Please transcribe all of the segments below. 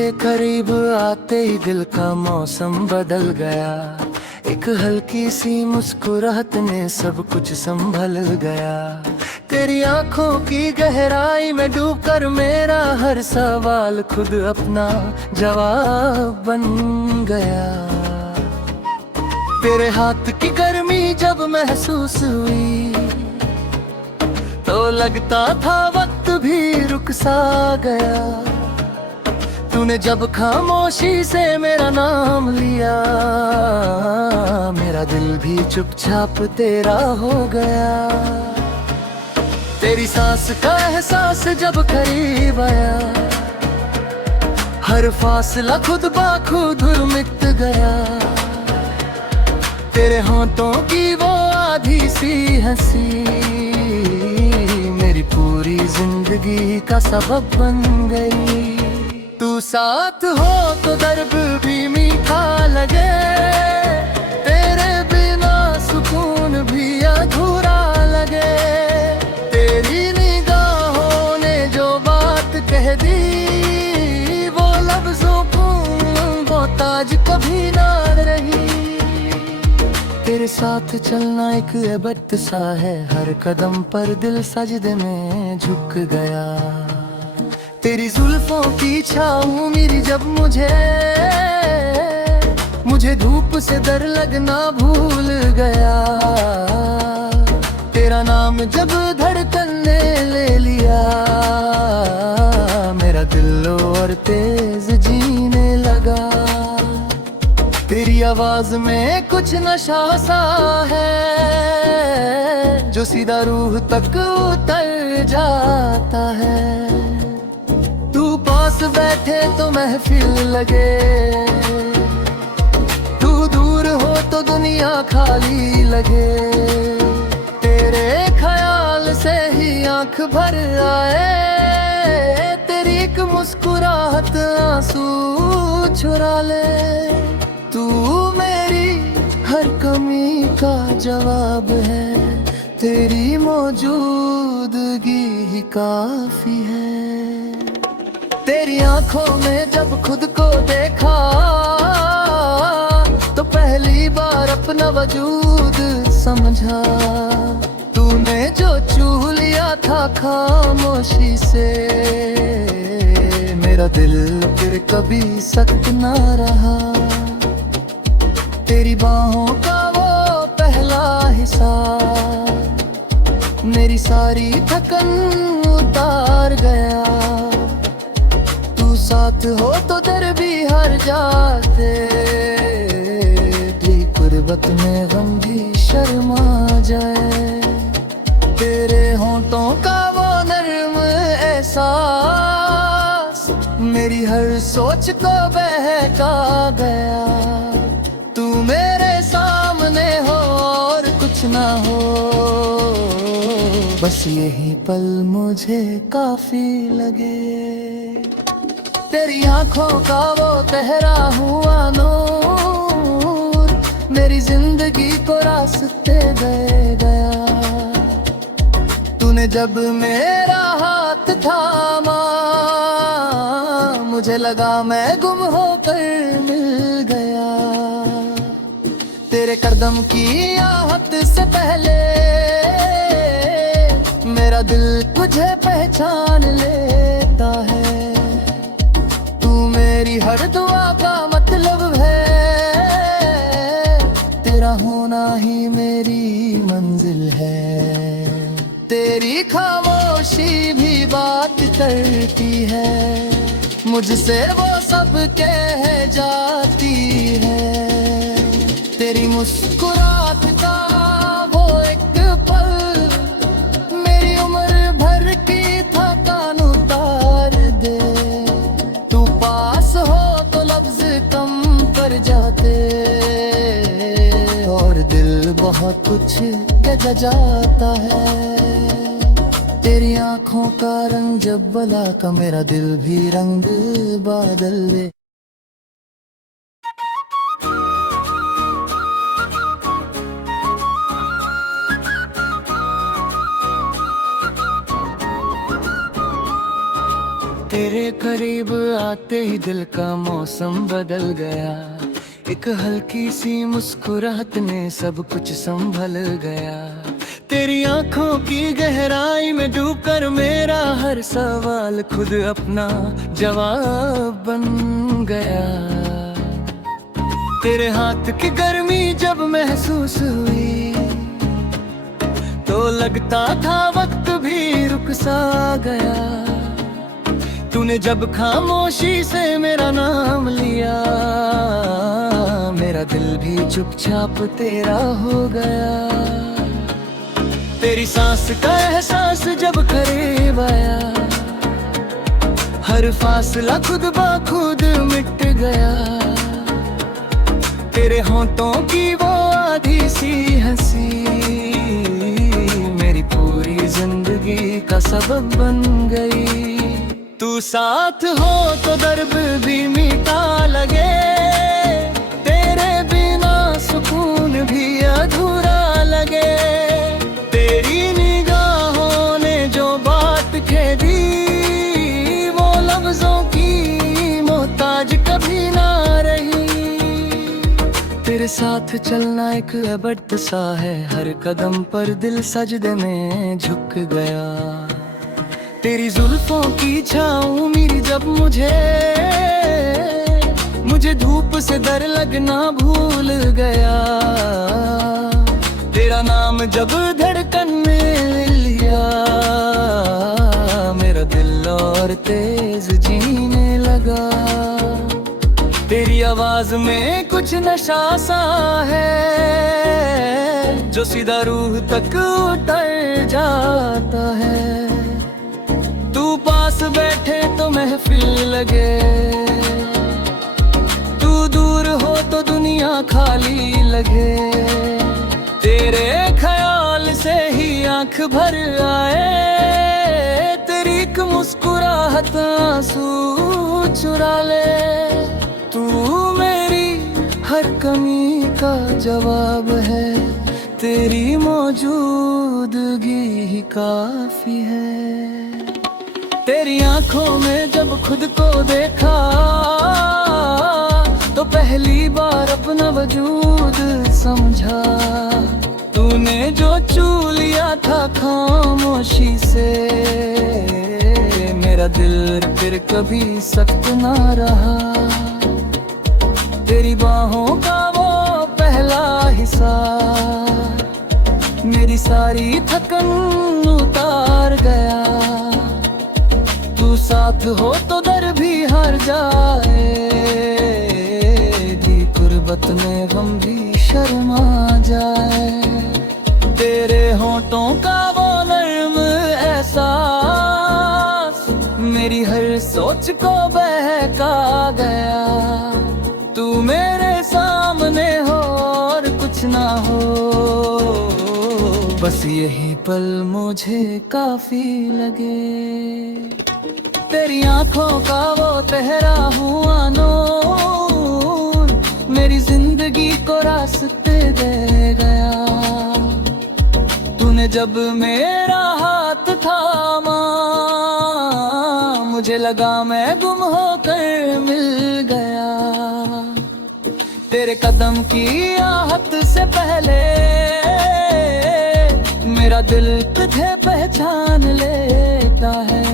तेरे करीब आते ही दिल का मौसम बदल गया। एक हल्की सी मुस्कुराहट ने सब कुछ संभल गया। तेरी आंखों की गहराई में डूबकर मेरा हर सवाल खुद अपना जवाब बन गया। तेरे हाथ की गर्मी जब महसूस हुई तो लगता था वक्त भी रुक सा गया। तूने जब खामोशी से मेरा नाम लिया, मेरा दिल भी चुपचाप तेरा हो गया। तेरी सांस का एहसास जब करीब आया, हर फासला खुद बाखुद मिट गया। तेरे होंठों की वो आधी सी हंसी मेरी पूरी जिंदगी का सबब बन गई। तू साथ हो तो दर्द भी मीठा लगे, तेरे बिना सुकून भी अधूरा लगे। तेरी निगाहों ने जो बात कह दी, वो लफ्जों को मोहताज कभी ना रही। तेरे साथ चलना एक इबादत सा है, हर कदम पर दिल सजदे में झुक गया। तेरी जुल्फों की छाँव मेरी जब मुझे धूप से डर लगना भूल गया। तेरा नाम जब धड़कन ने ले लिया, मेरा दिल और तेज जीने लगा। तेरी आवाज में कुछ नशा सा है, जो सीधा रूह तक उतर जाता है। तू पास बैठे तो महफिल लगे, तू दूर हो तो दुनिया खाली लगे। तेरे ख्याल से ही आंख भर आए, तेरी एक मुस्कुराहट आंसू छुरा ले। तू मेरी हर कमी का जवाब है, तेरी मौजूदगी ही काफी है। तेरी आंखों में जब खुद को देखा, तो पहली बार अपना वजूद समझा। तूने जो छू लिया था खामोशी से, मेरा दिल फिर कभी सख्त ना रहा। तेरी बाहों का वो पहला हिस्सा मेरी सारी थकन उतार गया। तू साथ हो तो डर भी हर जाते, तेरी कुर्बत में गम भी शर्मा जाए। तेरे होंठों का वो नर्म एहसास मेरी हर सोच को बहका गया। तू मेरे सामने हो और कुछ ना हो, बस यही पल मुझे काफी लगे। तेरी आंखों का वो तहरा हुआ नूर मेरी जिंदगी को रास्ते दे गया। तूने जब मेरा हाथ थामा, मुझे लगा मैं गुम होकर मिल गया। तेरे कदम की आहट से पहले मेरा दिल तुझे पहचान लेता है। तू मेरी हर दुआ का मतलब है, तेरा होना ही मेरी मंजिल है। तेरी खामोशी भी बात करती है, मुझसे वो सब कह जाती है। तेरी मुस्कुराहट का वो एक पल मेरी उम्र भर की थकान उतार दे। तू पास हो तो लफ्ज कम पड़ जाते, और दिल बहुत कुछ कह जाता है। तेरी आंखों का रंग जब बला का, मेरा दिल भी रंग बादल ले। तेरे करीब आते ही दिल का मौसम बदल गया, एक हल्की सी मुस्कुराहट ने सब कुछ संभल गया। तेरी आंखों की गहराई में डूबकर मेरा हर सवाल खुद अपना जवाब बन गया। तेरे हाथ की गर्मी जब महसूस हुई तो लगता था वक्त भी रुक सा गया। तूने जब खामोशी से मेरा नाम लिया, मेरा दिल भी चुपचाप तेरा हो गया। तेरी सांस का एहसास जब करीब आया, हर फासला खुद ब खुद मिट गया। तेरे होंठों की वो आधी सी हंसी मेरी पूरी जिंदगी का सबब बन गई। तू साथ हो तो दर्द भी मीठा लगे, तेरे बिना सुकून भी अधूरा लगे। तेरी निगाहों ने जो बात कह दी वो लफ्जों की मोहताज कभी ना रही। तेरे साथ चलना एक अबद सा है, हर कदम पर दिल सजदे में झुक गया। तेरी जुल्फों की छाँव मेरी जब मुझे धूप से डर लगना भूल गया। तेरा नाम जब धड़कन में लिया, मेरा दिल और तेज जीने लगा। तेरी आवाज में कुछ नशा सा है जो सीधा रूह तक उतर जाता है। तू पास बैठे तो महफिल लगे, तू दूर हो तो दुनिया खाली लगे। तेरे ख्याल से ही आंख भर आए, तेरी एक मुस्कुराहट आंसू चुरा ले। तू मेरी हर कमी का जवाब है, तेरी मौजूदगी ही काफी है। तेरी आंखों में जब खुद को देखा तो पहली बार अपना वजूद समझा। तूने जो छू लिया था खामोशी से, मेरा दिल फिर कभी सख्त ना रहा। तेरी बाहों का वो पहला हिस्सा मेरी सारी थकन उतार गया। तू साथ हो तो डर भी हार जाए, दी कुर्बत में गम भी शर्मा जाए। तेरे होंठों का वो नर्म एहसास मेरी हर सोच को बहका गया। तू मेरे सामने हो और कुछ ना हो, बस यही पल मुझे काफी लगे। तेरी आंखों का वो तेरा हुआ नूर मेरी जिंदगी को रास्ते दे गया। तूने जब मेरा हाथ थामा, मुझे लगा मैं गुम होकर मिल गया। तेरे कदम की आहट से पहले मेरा दिल तुझे पहचान लेता है।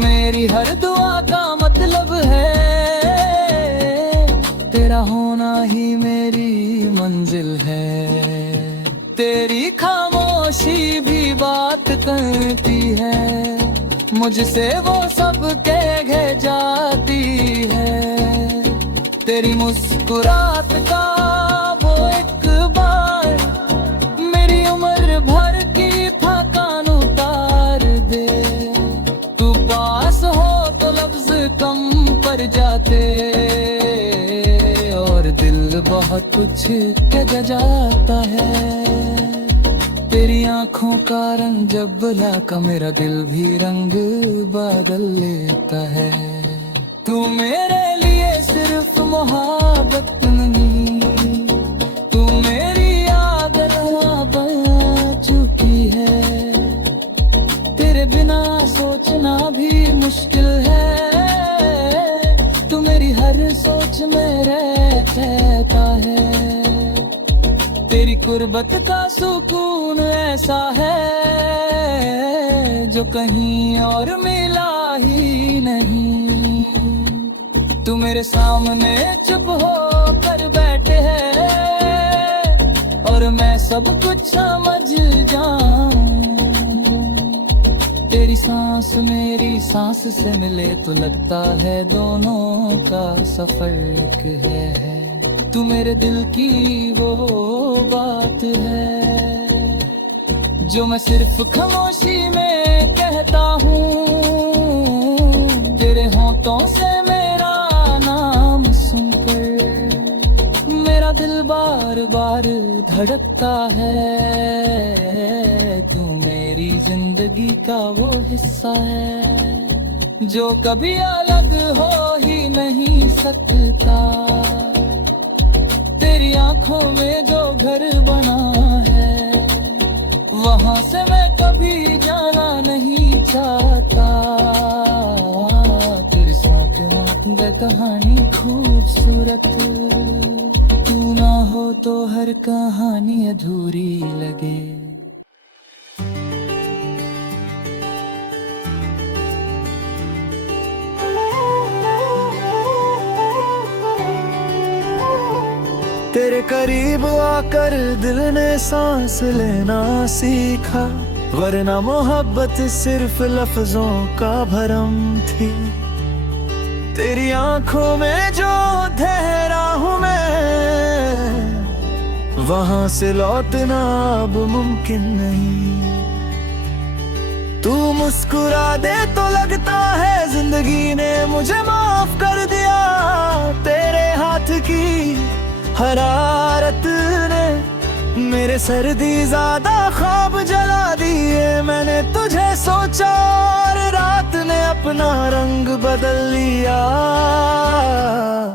मेरी हर दुआ का मतलब है, तेरा होना ही मेरी मंजिल है। तेरी खामोशी भी बात करती है, मुझसे वो सब कह जाती है। तेरी मुस्कुराहट का वो एक बार मेरी उम्र भर की थकान उतार दे। तू पास हो तो लफ्ज कम पड़ जाते और दिल बहुत कुछ कह जाता है। तेरी आंखों का रंग जब बुला का मेरा दिल भी रंग बदल लेता है। तू मेरे लिए सिर्फ मोहब्बत नहीं, तू मेरी आदत बन चुकी है। तेरे बिना सोचना भी सोच में रहता है। तेरी कुर्बत का सुकून ऐसा है जो कहीं और मिला ही नहीं। तू मेरे सामने चुप हो कर बैठे है और मैं सब कुछ समझ जाऊं। तेरी सांस मेरी सांस से मिले तो लगता है दोनों का सफर एक है। तू मेरे दिल की वो बात है जो मैं सिर्फ खामोशी में कहता हूँ। तेरे होठों से मेरा नाम सुनकर मेरा दिल बार बार धड़कता है। तू मेरी जिंदगी का वो हिस्सा है जो कभी अलग हो ही नहीं सकता। तेरी आंखों में जो घर बना है वहां से मैं कभी जाना नहीं चाहता। तेरे साथ है कहानी खूबसूरत, तू ना हो तो हर कहानी अधूरी लगे। तेरे करीब आकर दिल ने सांस लेना सीखा, वरना मोहब्बत सिर्फ लफ्जों का भरम थी। तेरी आंखों में जो ठहरा हूँ मैं वहां से लौटना अब मुमकिन नहीं। तू मुस्कुरा दे तो लगता है जिंदगी ने मुझे माफ कर दिया। तेरे हाथ की हरारत ने मेरे सर्दी ज्यादा ख्वाब जला दिए। मैंने तुझे सोचा और रात ने अपना रंग बदल लिया।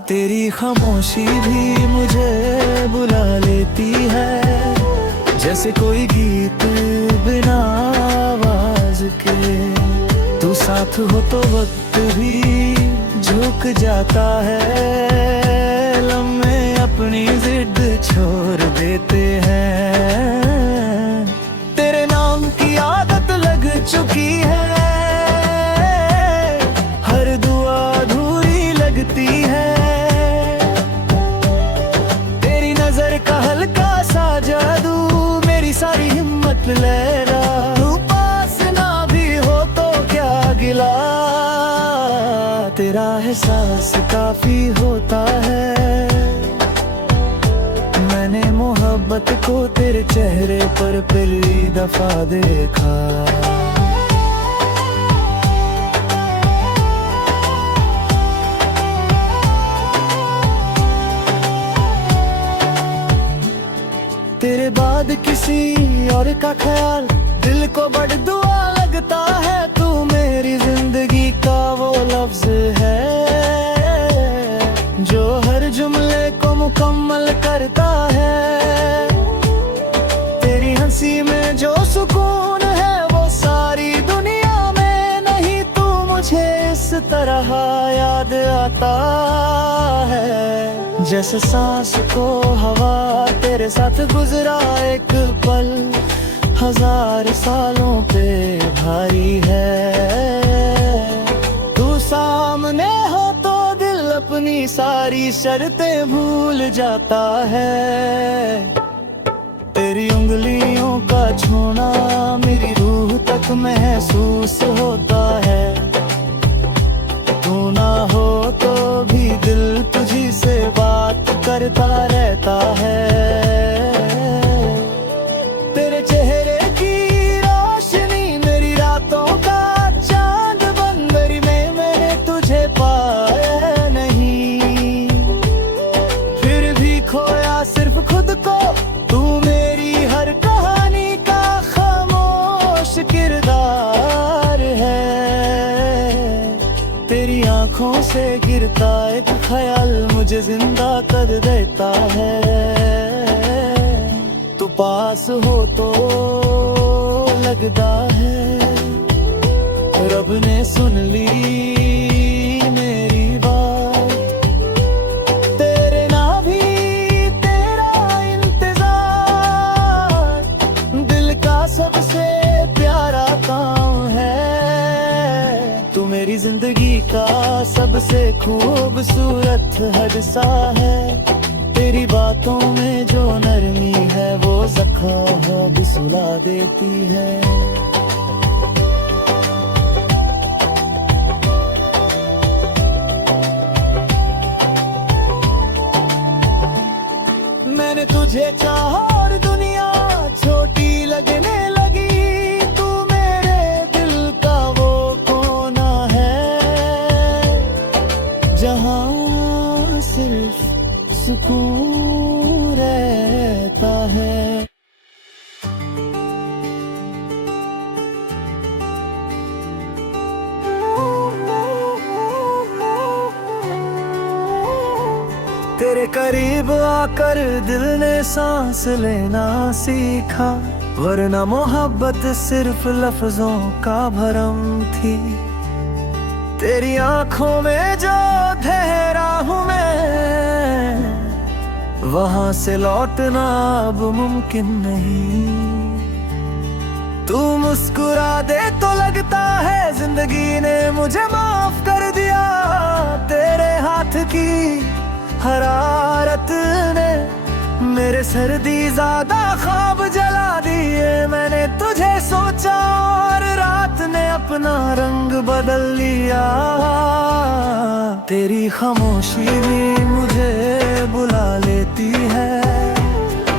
तेरी खामोशी भी मुझे बुला लेती है, जैसे कोई गीत बिना आवाज के। तू साथ हो तो वक्त भी झुक जाता है, लम्हे अपनी जिद छोड़ देते हैं। तेरे नाम की आदत लग चुकी है, हर दुआ अधूरी लगती है। तेरी नजर का हल्का सा जादू मेरी सारी हिम्मत ले रहा। तू पास ना भी हो तो क्या गिला, तेरा एहसास काफी होता है। मैंने मोहब्बत को तेरे चेहरे पर पहली दफा देखा। तेरे बाद किसी और का ख्याल दिल को बड़ दुआ लगता है। तू मेरी जिंदगी का वो लफ्ज है जो हर जुमले को मुकम्मल करता है। तेरी हंसी में जो सुकून है वो सारी दुनिया में नहीं। तू मुझे इस तरह याद आता है जैसे सांस को हवा तेरे साथ गुजरा एक पल हजार सालों पे भारी है। तू सामने हो तो दिल अपनी सारी शर्तें भूल जाता है। तेरी उंगलियों का छूना मेरी रूह तक महसूस होता है। तू ना हो तो भी दिल तुझी से बात करता रहता है। तेरे चेहरे की रोशनी मेरी रातों का चांद बन गई। मैंने तुझे पाया नहीं, फिर भी खोया सिर्फ खुद को। तू मेरी हर कहानी का खामोश किरदार है। तेरी आंखों से गिरता एक ख्याल मुझे जिंदा कर देता है। तू पास हो तो लगता है रब ने सुन ली मेरी बात। जिंदगी का सबसे खूबसूरत हादसा है। तेरी बातों में जो नरमी है वो ज़ख्म भी सुला देती है। मैंने तुझे चाहा और दुनिया छोटी लगने लगी। तू मेरे दिल का वो कोना है जहाँ सिर्फ सुकून रहता है। तेरे करीब आकर दिल ने सांस लेना सीखा, वरना मोहब्बत सिर्फ लफ्जों का भरम थी। तेरी आंखों में जो ठहरा हूँ मैं, वहां से लौटना अब मुमकिन नहीं। तू मुस्कुरा दे तो लगता है जिंदगी ने मुझे माफ कर दिया। तेरे हाथ की हरारत ने मेरे सर्दी ज़्यादा ख्वाब जला दिए। मैंने तुझे सोचा और रात ने अपना रंग बदल लिया। तेरी खामोशी भी मुझे बुला लेती है,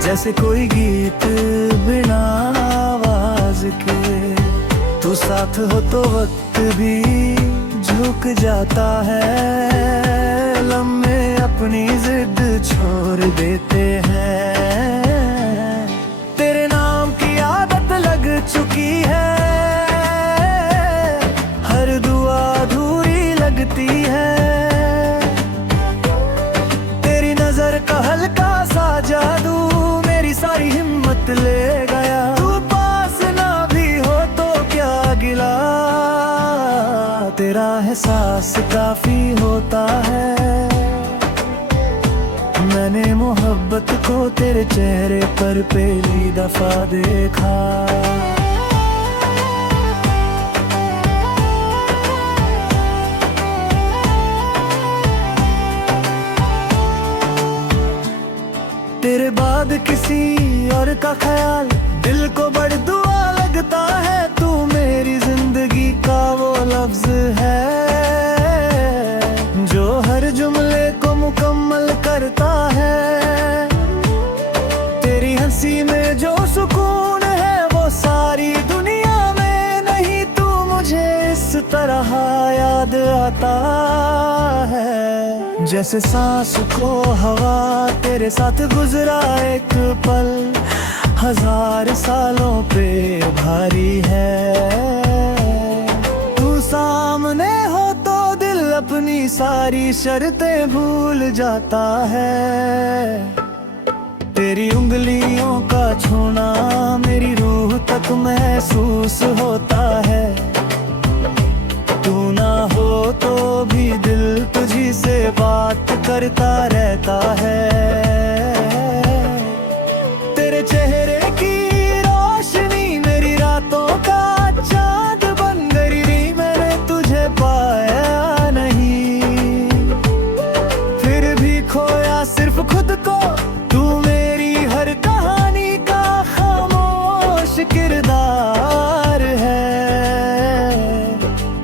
जैसे कोई गीत बिना आवाज के। तू साथ हो तो वक्त भी झुक जाता है। लम्हे अपनी जिद छोड़ देते हैं। तेरे नाम की आदत लग चुकी है, हर दुआ अधूरी लगती है। तेरी नजर का हल्का सा जादू मेरी सारी हिम्मत ले गया। तू पास ना भी हो तो क्या गिला, तेरा एहसास काफी होता है। मैंने मोहब्बत को तेरे चेहरे पर पहली दफा देखा। तेरे बाद किसी और का ख्याल दिल को बड़ी दुआ लगता है। तू मेरी जिंदगी का वो लफ्ज है जो हर जुमले को मुकम्मल करता है। तेरी हंसी में जो सुकून है वो सारी दुनिया में नहीं। तू मुझे इस तरह याद आता है, जैसे सांस को हवा तेरे साथ गुजरा एक पल हजार सालों पे भारी है। तू सामने हो तो दिल अपनी सारी शर्तें भूल जाता है। तेरी उंगलियों का छूना मेरी रूह तक महसूस होता है। तू ना हो तो भी दिल तुझी से बात करता रहता है। तेरे चेहरे की रोशनी मेरी रातों का चांद बन गई। मैंने तुझे पाया नहीं, फिर भी खोया सिर्फ खुद को। तू मेरी हर कहानी का खामोश किरदार है।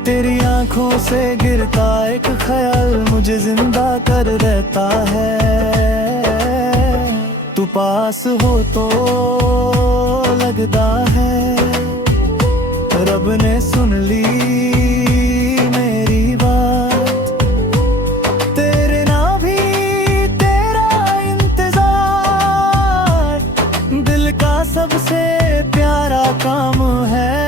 तेरी आंखों से गिरता एक ख्याल मुझे जिंदा कर रहता है। तू पास हो तो लगता है रब ने सुन ली मेरी बात। तेरे ना भी तेरा इंतजार दिल का सबसे प्यारा काम है।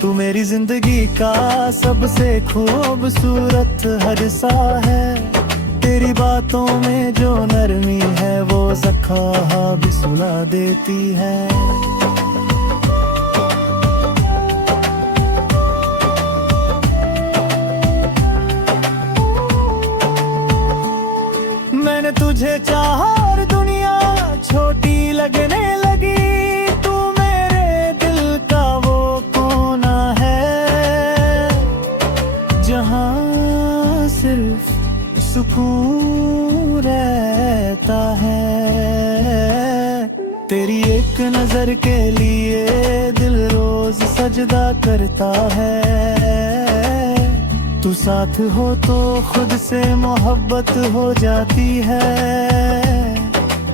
तू मेरी जिंदगी का सबसे खूबसूरत हादसा है। तेरी बातों में जो नरमी है वो ज़ख्म भी सुला देती है। मैंने तुझे चाहा और दुनिया छोटी लगने लगी। तू मेरे दिल का वो कोना है रहता है। तेरी एक नजर के लिए दिल रोज सजदा करता है। तू साथ हो तो खुद से मोहब्बत हो जाती है।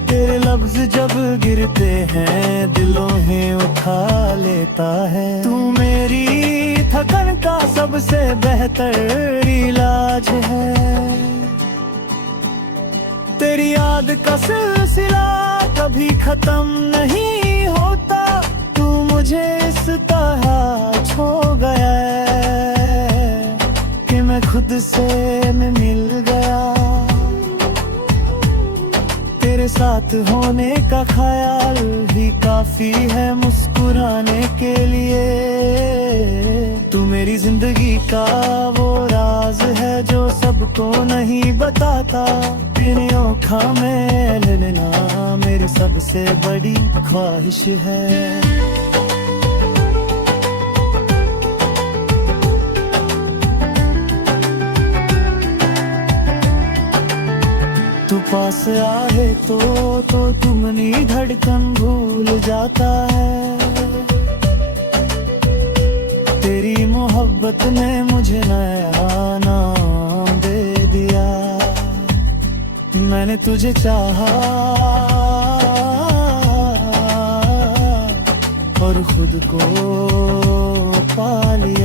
तेरे लफ्ज जब गिरते हैं दिलों ही उठा लेता है। तू मेरी थकन का सबसे बेहतर इलाज है। तेरी याद का सिलसिला कभी खत्म नहीं होता। तू मुझे इस तरह छो गया है कि मैं खुद से मिल गया। तेरे साथ होने का ख्याल ही काफी है मुस्कुराने के लिए। तू मेरी जिंदगी का वो राज है जो सबको नहीं बताता। तेरी आँखों में लेना मेरी सबसे बड़ी ख्वाहिश है। तू पास आए तो तुमनी धड़कन भूल जाता है। तेरी मोहब्बत ने मुझे नया नाम दे दिया। मैंने तुझे चाहा और खुद को पा लिया।